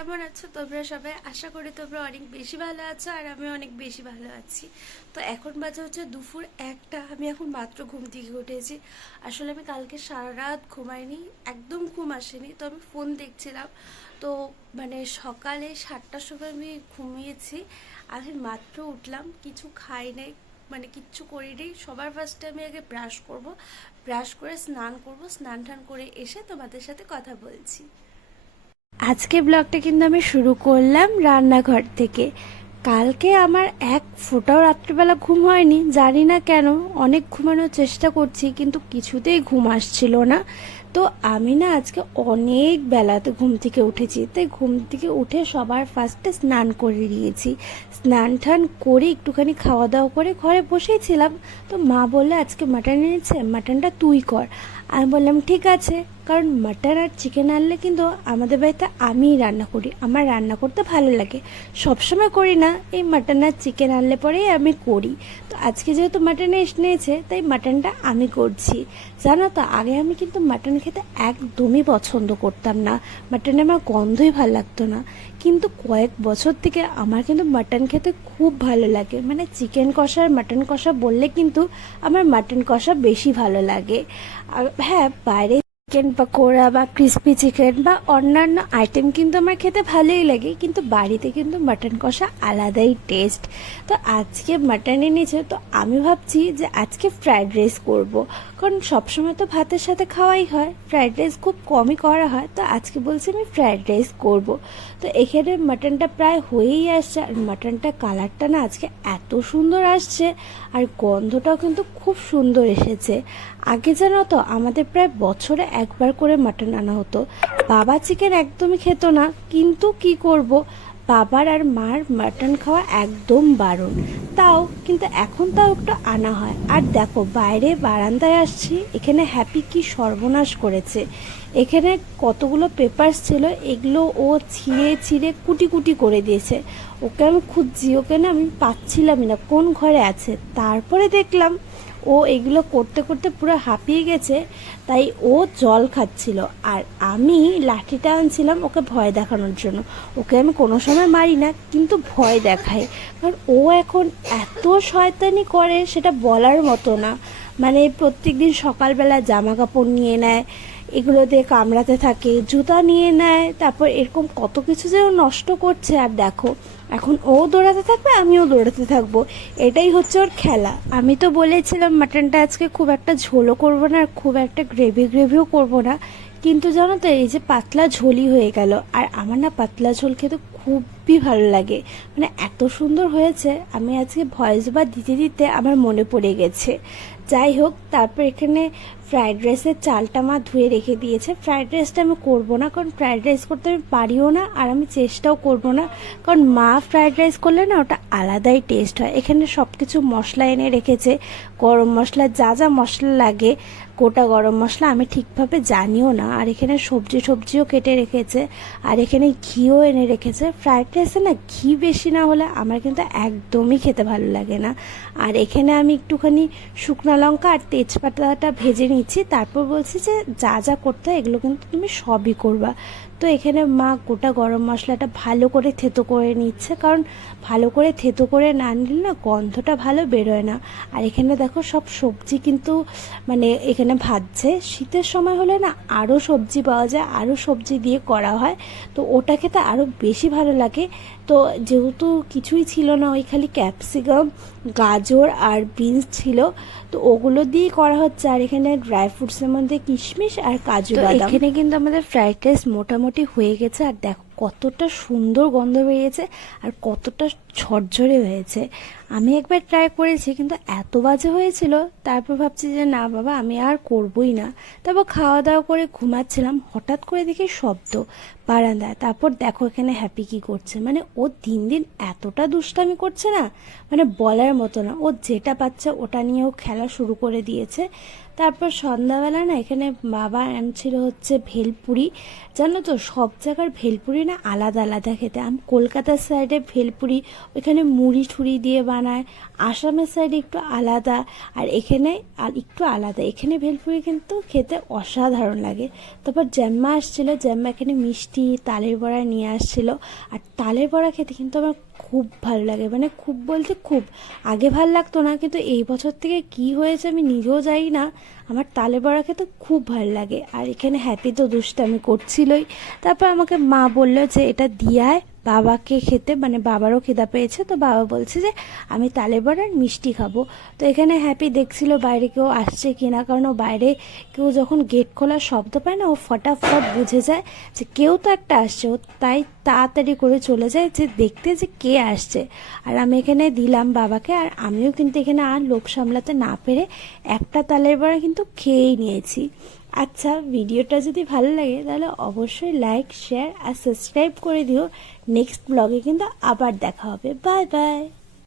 তোমরা সবাই? আশা করি তোমরা অনেক বেশি ভালো আছো আর আমি অনেক বেশি ভালো আছি। তো এখন বাজে হচ্ছে দুপুর একটা, আমি এখন মাত্র ঘুম থেকে উঠেছি। আসলে আমি কালকে সারা রাত ঘুমাইনি, একদম ঘুম আসেনি। তো আমি ফোন দেখছিলাম, তো মানে সকালে সাতটার সময় আমি ঘুমিয়েছি। আমি মাত্র উঠলাম, কিছু খাই নাই মানে কিচ্ছু করিনি। সবার ফার্স্টে আমি আগে ব্রাশ করব ব্রাশ করে স্নান করব স্নান টান করে এসে তোমাদের সাথে কথা বলছি। আজকে ব্লগটা কিন্তু আমি শুরু করলাম রান্নাঘর থেকে। কালকে আমার এক ফোটাও রাত্রিবেলা ঘুম হয়নি, জানি না কেন, অনেক ঘুমানোর চেষ্টা করছি, কিন্তু কিছুতেই ঘুম আসছিল না। তো আমি না আজকে অনেক বেলাতে ঘুম থেকে উঠেছি। তাই ঘুম থেকে উঠে সবার ফার্স্টে স্নান করে দিয়েছি স্নান টান করে একটুখানি খাওয়া দাওয়া করে ঘরে বসেছিলাম। তো মা বললে, আজকে মাটন এনেছে মাটনটা তুই কর। আমি বললাম, ঠিক আছে। কারণ মাটন আর চিকেন আনলে কিন্তু আমাদের বাড়িতে আমিই রান্না করি। আমার রান্না করতে ভালো লাগে। সবসময় করি না, এই মাটন আর চিকেন আনলে পরেই আমি করি। তো আজকে যেহেতু মাটন এসে নিয়েছে তাই মাটনটা আমি করছি। জানো তো, আগে আমি কিন্তু মাটন খেতে একদমই পছন্দ করতাম না। মাটনে আমার গন্ধই ভালো লাগতো না। কিন্তু কয়েক বছর থেকে আমার কিন্তু মাটন খেতে খুব ভালো লাগে। মানে চিকেন কষা আর মাটন কষা বললে কিন্তু আমার মাটন কষা বেশি ভালো লাগে। আর হ্যাঁ বাইরে চিকেন পকোড়া বা ক্রিস্পি চিকেন বা অন্যান্য আইটেম কিন্তু আমার খেতে ভালোই লাগে, কিন্তু বাড়িতে কিন্তু মাটন কষা আলাদাই টেস্ট তো আজকে মাটন এনেছে, তো আমি ভাবছি যে আজকে ফ্রায়েড রাইস করব। কারণ সবসময় তো ভাতের সাথে খাওয়াই হয় ফ্রায়েড রাইস খুব কমই করা হয়, তো আজকে বলছি আমি ফ্রায়েড রাইস করব। তো এখানে মাটনটা প্রায় হয়েই আসছে, আর মাটনটা কালারটা না আজকে এত সুন্দর আসছে, আর গন্ধটাও কিন্তু খুব সুন্দর এসেছে। আগে জানো তো, আমাদের প্রায় বছরে একবার করে মাটন আনা হতো। বাবা চিকেন একদমই খেত না, কিন্তু কি করব? বাবার আর মার মাটন খাওয়া একদম বারণ। তাও, কিন্তু এখন তাও একটু আনা হয়। আর দেখো, বাইরে বারান্দায় আসছি, এখানে হ্যাপি কি সর্বনাশ করেছে। এখানে কতগুলো পেপারস ছিল, এগুলো ও ছিঁড়ে ছিঁড়ে কুটি কুটি করে দিয়েছে। ওকে আমি খুঁজছি, ওকে না আমি পাচ্ছিলামই না, কোন ঘরে আছে? তারপরে দেখলাম ও এগুলো করতে করতে পুরো হাঁপিয়ে গেছে, তাই ও জল খাচ্ছিল। আর আমি লাঠিটা আনছিলাম ওকে ভয় দেখানোর জন্য। ওকে আমি কোনো সময় মারি না, কিন্তু ভয় দেখাই। কারণ ও এখন এত শয়তানি করে সেটা বলার মতো না। মানে প্রত্যেক দিন সকালবেলা জামা কাপড় নিয়ে নেয়, এগুলো দিয়ে কামড়াতে থাকে, জুতা নিয়ে নেয়, তারপর এরকম কত কিছু যে নষ্ট করছে। আর দেখো এখন ও দৌড়াতে থাকবে, আমিও দৌড়াতে থাকব। এটাই হচ্ছে ওর খেলা। আমি তো বলেছিলাম মাটনটা আজকে খুব একটা ঝোলও করব না, আর খুব একটা গ্রেভি গ্রেভিও করব না। কিন্তু জানো তো, এই যে পাতলা ঝোলই হয়ে গেল। আর আমার না পাতলা ঝোল খেতে খুবই ভালো লাগে। মানে এত সুন্দর হয়েছে, আমি আজকে ভয়েস বা দিতে দিতে আমার মনে পড়ে গেছে। যাই হোক, তারপর এখানে ফ্রায়েড রাইসের চালটা মা ধুয়ে রেখে দিয়েছে। ফ্রায়েড রাইসটা আমি করব না, কারণ ফ্রায়েড রাইস করতে আমি পারিও না, আর আমি চেষ্টাও করব না, কারণ মা ফ্রায়েড রাইস করলে না ওটা আলাদাই টেস্ট হয়। এখানে সব কিছু মশলা এনে রেখেছে, গরম মশলা, যা যা মশলা লাগে, গোটা গরম মশলা আমি ঠিকভাবে জানিও না। আর এখানে সবজি সবজিও কেটে রেখেছে, আর এখানে ঘিও এনে রেখেছে। ফ্রায়েড রাইসে না ঘি বেশি না হলে আমার কিন্তু একদমই খেতে ভালো লাগে না। আর এখানে আমি একটুখানি শুকনো লঙ্কা আর তেজপাতাটা ভেজে নিচ্ছি, তারপর বলছি যে যা যা করতে হয় এগুলো কিন্তু তুমি সবই করবা। তো এখানে মা গোটা গরম মশলাটা ভালো করে থেতো করে নিচ্ছে, কারণ ভালো করে থেতো করে না নিলে না গন্ধটা ভালো বেরোয় না। আর এখানে দেখো সব সবজি কিন্তু মানে এখানে ভাজছে। শীতের সময় হলে না আরও সবজি পাওয়া যায় আরও সবজি দিয়ে করা হয়। তো ওটা খেতে আরও বেশি ভালো লাগে। তো যেহেতু কিছুই ছিল না, ওই খালি ক্যাপসিকাম, গাজর আর বিনস ছিল, তো ওগুলো দিয়ে করা হচ্ছে। আর এখানে ড্রাই ফ্রুটস এর মধ্যে কিশমিশ আর কাজু বাদাম। এখানে কিন্তু আমাদের ফ্রাইড রাইস মোটামুটি হয়ে গেছে। আর দেখো কতটা সুন্দর গন্ধ বেরিয়েছে আর কতটা ঝরঝরে হয়েছে। আমি একবার ট্রাই করেছি, কিন্তু এত বাজে হয়েছিল, তারপর ভাবছি যে না বাবা, আমি আর করবই না। তারপর খাওয়া দাওয়া করে ঘুমাচ্ছিলাম, হঠাৎ করে দেখি শব্দ, বারান্দায়। তারপর দেখো এখানে হ্যাপি কি করছে। মানে ও দিন দিন এতটা দুষ্টামি করছে না মানে বলার মতো না। ও যেটা পাচ্ছে ওটা নিয়ে ও খেলা শুরু করে দিয়েছে। তারপর সন্ধ্যাবেলা না এখানে বাবা আনছিল হচ্ছে ভেলপুরি। জানো তো, সব জায়গার ভেলপুরি না আলাদা আলাদা খেতে। আমি কলকাতার সাইডে ভেলপুরি, ওইখানে মুড়ি ঠুড়ি দিয়ে বানায়। আসামের সাইডে একটু আলাদা, আর এখানে আর একটু আলাদা। এখানে ভেলপুরি কিন্তু খেতে অসাধারণ লাগে। তারপর জ্যাম্মা আসছিল, জ্যাম্মা এখানে মিষ্টি, তালের বড়া নিয়ে আসছিল। আর তালের বড়া খেতে কিন্তু আমার খুব ভালো লাগে। মানে খুব বলতে খুব। আগে ভালো লাগতো না, কিন্তু এই বছর থেকে কি হয়েছে আমি নিজেও জানি না। আমার তালে বড়া খেতে খুব ভালো লাগে। আর এখানে হ্যাপি তো দুষ্টামি করছিলই। তারপর আমাকে মা বলল যে, এটা দিয়ায় বাবাকে খেতে মানে বাবারও খিদা পেয়েছে, তো বাবা বলছে যে আমি তালে বড়ার মিষ্টি খাব। তো এখানে হ্যাপি দেখছিল বাইরে কেউ আসছে কিনা, কারণ ও বাইরে কেউ যখন গেট খোলার শব্দ পায় না, ও ফটাফট বুঝে যায় যে কেউ তো একটা আসছে। ও তাই তাড়াতাড়ি করে চলে যায় যে দেখতে যে কে আসছে। আর আমি এখানে দিলাম বাবাকে, আর আমিও কিন্তু এখানে আর লোভ সামলাতে না পেরে একটা তালের বড়া কিন্তু খেয়েই নিয়েছি। আচ্ছা ভিডিওটা যদি ভালো লাগে, তাহলে অবশ্যই লাইক শেয়ার আর সাবস্ক্রাইব করে দিও। নেক্সট ব্লগে কিন্তু আবার দেখা হবে। Bye bye